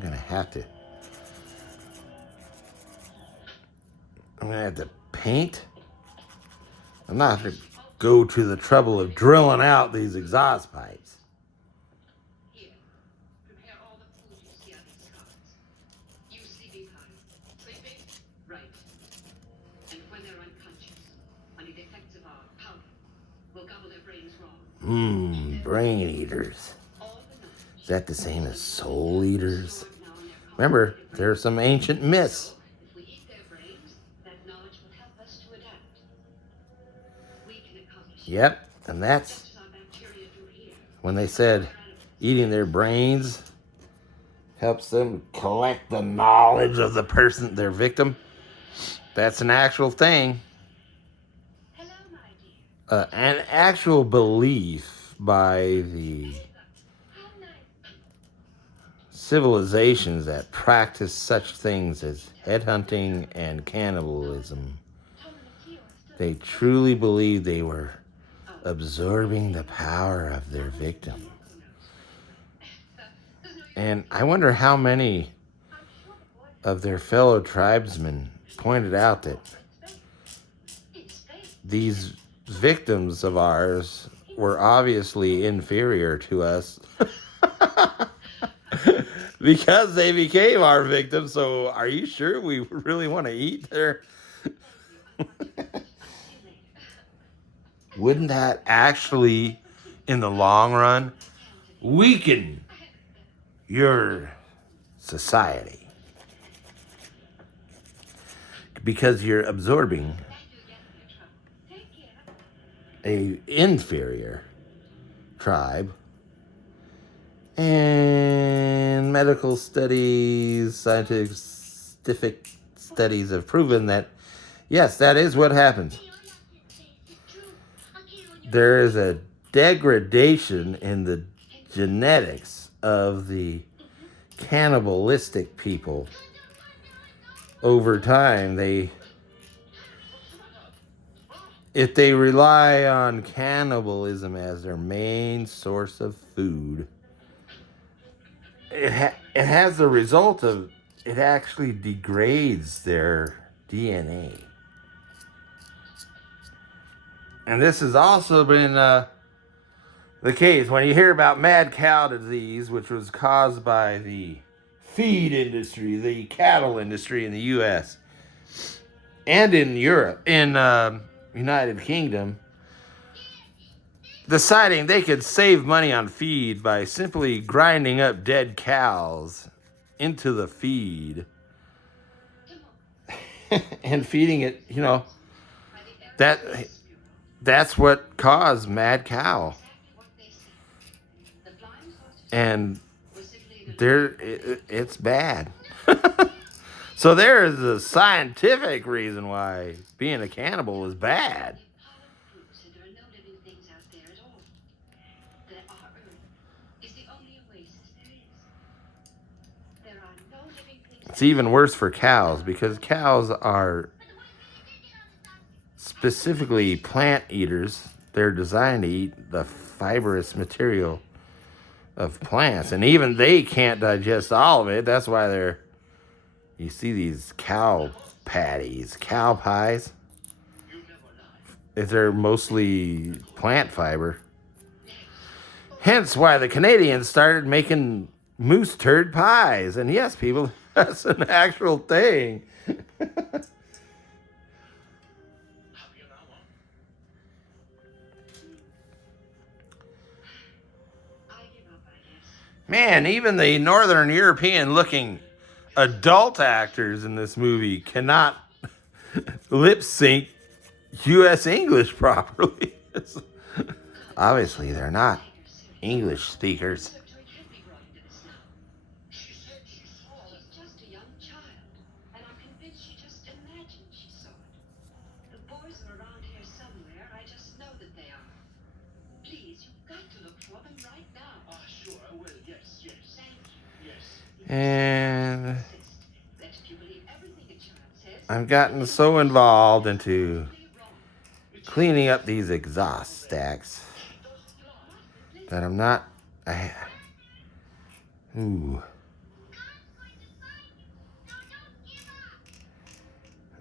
I'm gonna have to paint. I'm not gonna go to the trouble of drilling out these exhaust pipes. Here, prepare all the food you see on these cards. You sleeping hard. Sleeping? Right. And when they're unconscious, under the effects of our powder, we'll gobble their brains raw. Brain eaters. All the knowledge. Is that the same as soul eaters? Remember, there are some ancient myths. If we eat their brains, that knowledge will help us to adapt. We can accomplish it. Yep, and that's Just as our bacteria do here. when they said eating their brains helps them collect the knowledge of the person, their victim. That's an actual thing. Hello, my dear. An actual belief by the How nice. civilizations that practice such things as headhunting and cannibalism. They truly believed they were absorbing the power of their victim. And I wonder how many of their fellow tribesmen pointed out that these victims of ours were obviously inferior to us because they became our victims. So are you sure we really want to eat their... Wouldn't that actually, in the long run, weaken your society? Because you're absorbing a inferior tribe, and medical studies, scientific studies have proven that, yes, that is what happens. There is a degradation in the genetics of the cannibalistic people. Over time, if they rely on cannibalism as their main source of food, it has the result of it actually degrades their DNA. And this has also been the case when you hear about mad cow disease, which was caused by the feed industry, the cattle industry in the U.S. and in Europe, in United Kingdom, deciding they could save money on feed by simply grinding up dead cows into the feed and feeding it, that's what caused mad cow. And it's bad. So there is a scientific reason why being a cannibal is bad. There are no living things out there at all. That our Earth is the only oasis there is. There are no living things. It's even worse for cows because cows are specifically plant eaters. They're designed to eat the fibrous material of plants, and even they can't digest all of it. That's why you see these cow patties, cow pies. They're mostly plant fiber. Hence why the Canadians started making moose turd pies. And yes, people, that's an actual thing. Man, even the Northern European looking adult actors in this movie cannot lip sync U.S. English properly. Obviously, they're not English speakers. She said she saw it. She's just a young child, and I'm convinced she just imagined she saw it. The boys are around here somewhere. I just know that they are. Please, you've got to look for them right now. Sure, I will. Yes. Thank you. Yes. And That if you believe everything a child says, I've gotten so involved into cleaning up these exhaust stacks that I'm not...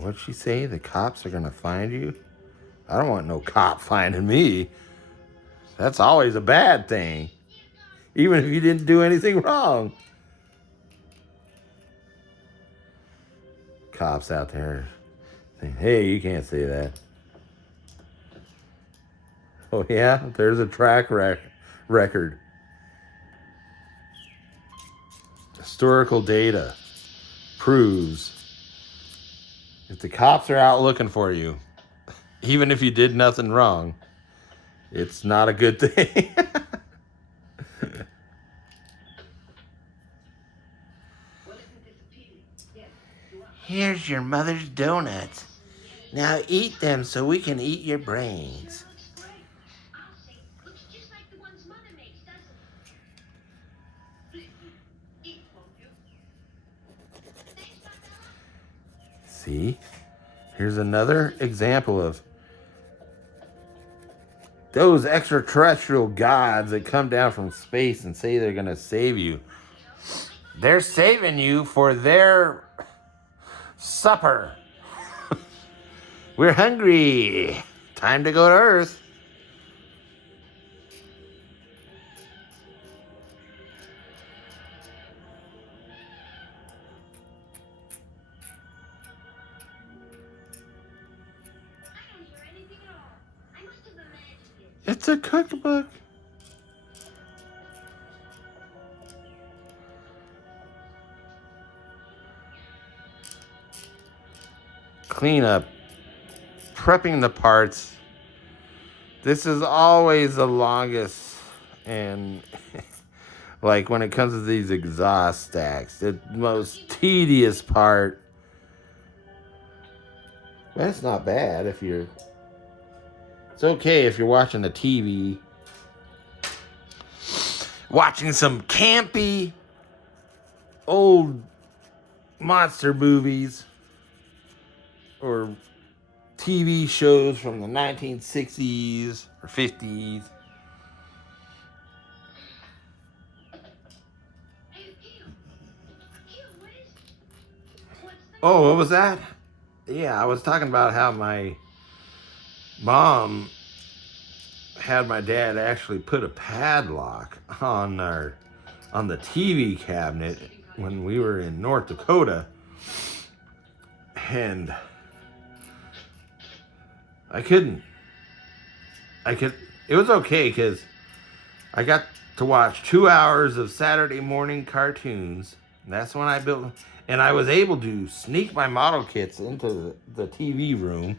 What'd she say? The cops are gonna find you? I don't want no cop finding me. That's always a bad thing. Even if you didn't do anything wrong. Cops out there saying, hey, you can't say that. Oh yeah? There's a record. Historical data proves if the cops are out looking for you, even if you did nothing wrong, it's not a good thing. Here's your mother's donuts. Now eat them so we can eat your brains. See? Here's another example of those extraterrestrial gods that come down from space and say they're going to save you. They're saving you for their supper. We're hungry. Time to go to Earth. It's a cookbook. Clean up. Prepping the parts. This is always the longest, and like when it comes to these exhaust stacks, the most tedious part. That's not bad if you're... It's okay if you're watching the TV, watching some campy old monster movies or TV shows from the 1960s or 50s. Oh, what was that? Yeah, I was talking about how my mom had my dad actually put a padlock on the TV cabinet when we were in North Dakota, and it was okay because I got to watch 2 hours of Saturday morning cartoons, and that's when I built, and I was able to sneak my model kits into the TV room,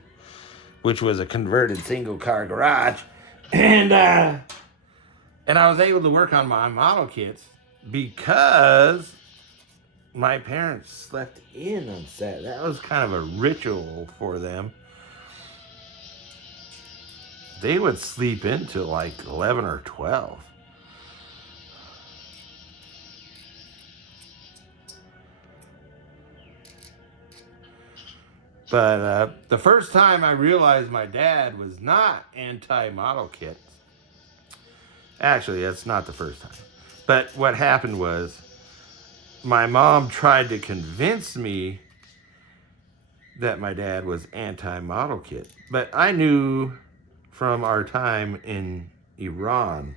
which was a converted single car garage, and I was able to work on my model kits because my parents slept in on Saturday. That was kind of a ritual for them. They would sleep into like 11 or 12. But the first time I realized my dad was not anti-model kit. Actually, that's not the first time. But what happened was my mom tried to convince me that my dad was anti-model kit. But I knew from our time in Iran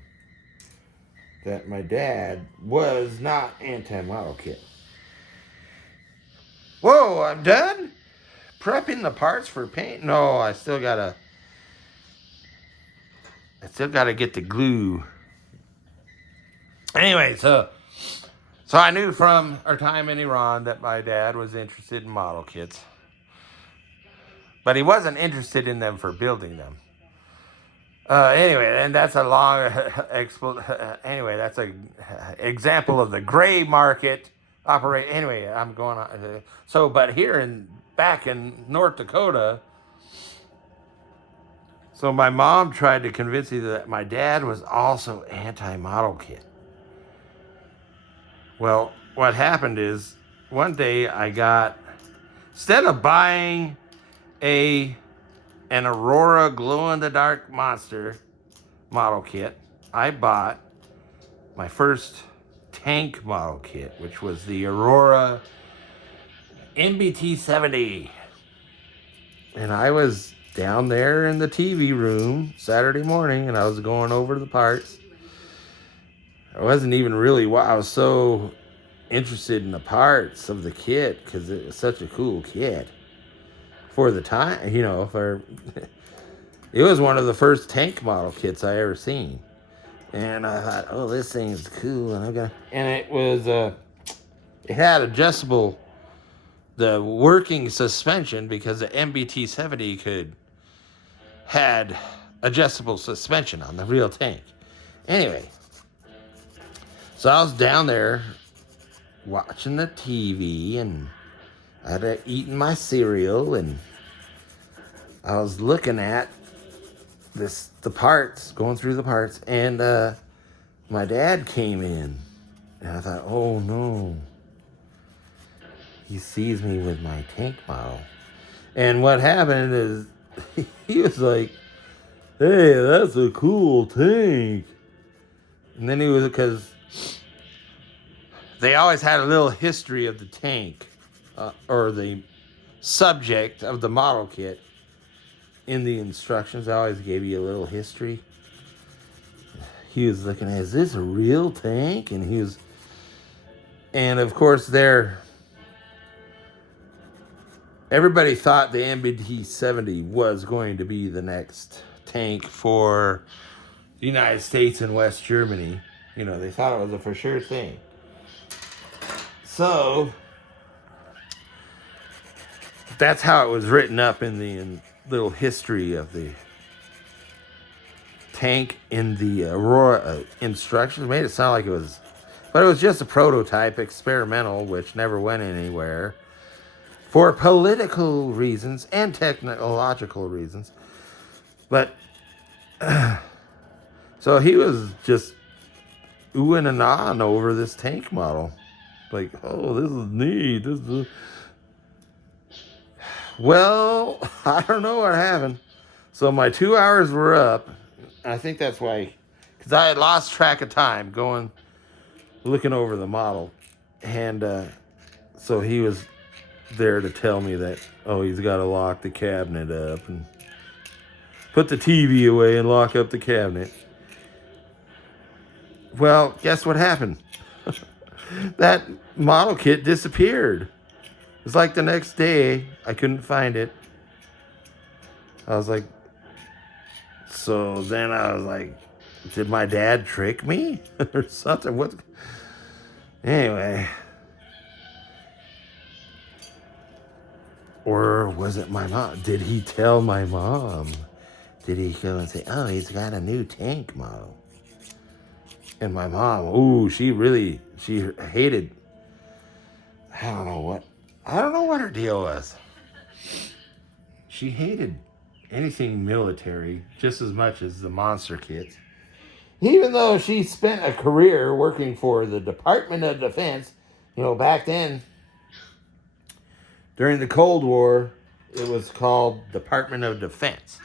that my dad was not anti-model kit. Whoa, I'm done? Prepping the parts for paint? No, I still gotta get the glue. Anyway, so I knew from our time in Iran that my dad was interested in model kits. But he wasn't interested in them for building them. Anyway, and that's a long anyway, that's an example of the gray market operate. Anyway, I'm going on. So, but here back in North Dakota, so my mom tried to convince me that my dad was also anti-model kit. Well, what happened is one day I got, instead of buying an Aurora glow-in-the-dark monster model kit, I bought my first tank model kit, which was the Aurora NBT 70. And I was down there in the TV room Saturday morning, and I was going over the parts. I wasn't even really, I was so interested in the parts of the kit because it was such a cool kit for the time, for it was one of the first tank model kits I ever seen. And I thought, oh, this thing is cool. And it was, it had adjustable, the working suspension, because the MBT 70 had adjustable suspension on the real tank. Anyway, so I was down there watching the TV, and I had eaten my cereal, and I was looking at the parts, going through the parts, and my dad came in, and I thought, oh no, he sees me with my tank model. And what happened is he was like, hey, that's a cool tank. And then because they always had a little history of the tank, or the subject of the model kit in the instructions. I always gave you a little history. He was looking at, is this a real tank? And of course everybody thought the MBT 70 was going to be the next tank for the United States and West Germany. They thought it was a for sure thing. So that's how it was written up in the little history of the tank in the Aurora instructions. Made it sound like it was, but it was just a prototype, experimental, which never went anywhere for political reasons and technological reasons. But so he was just oohing and ahhing over this tank model, like, oh, this is neat. Well, I don't know what happened. So my 2 hours were up. I think that's why, because I had lost track of time looking over the model. And so he was there to tell me that, oh, he's got to lock the cabinet up and put the TV away and lock up the cabinet. Well, guess what happened? That model kit disappeared. It was like the next day, I couldn't find it. I was like, so then I was like, did my dad trick me or something? What? Anyway. Or was it my mom? Did he tell my mom? Did he go and say, oh, he's got a new tank model? And my mom, ooh, she hated, I don't know what her deal was. She hated anything military just as much as the monster kits. Even though she spent a career working for the Department of Defense, back then, during the Cold War, it was called Department of Defense.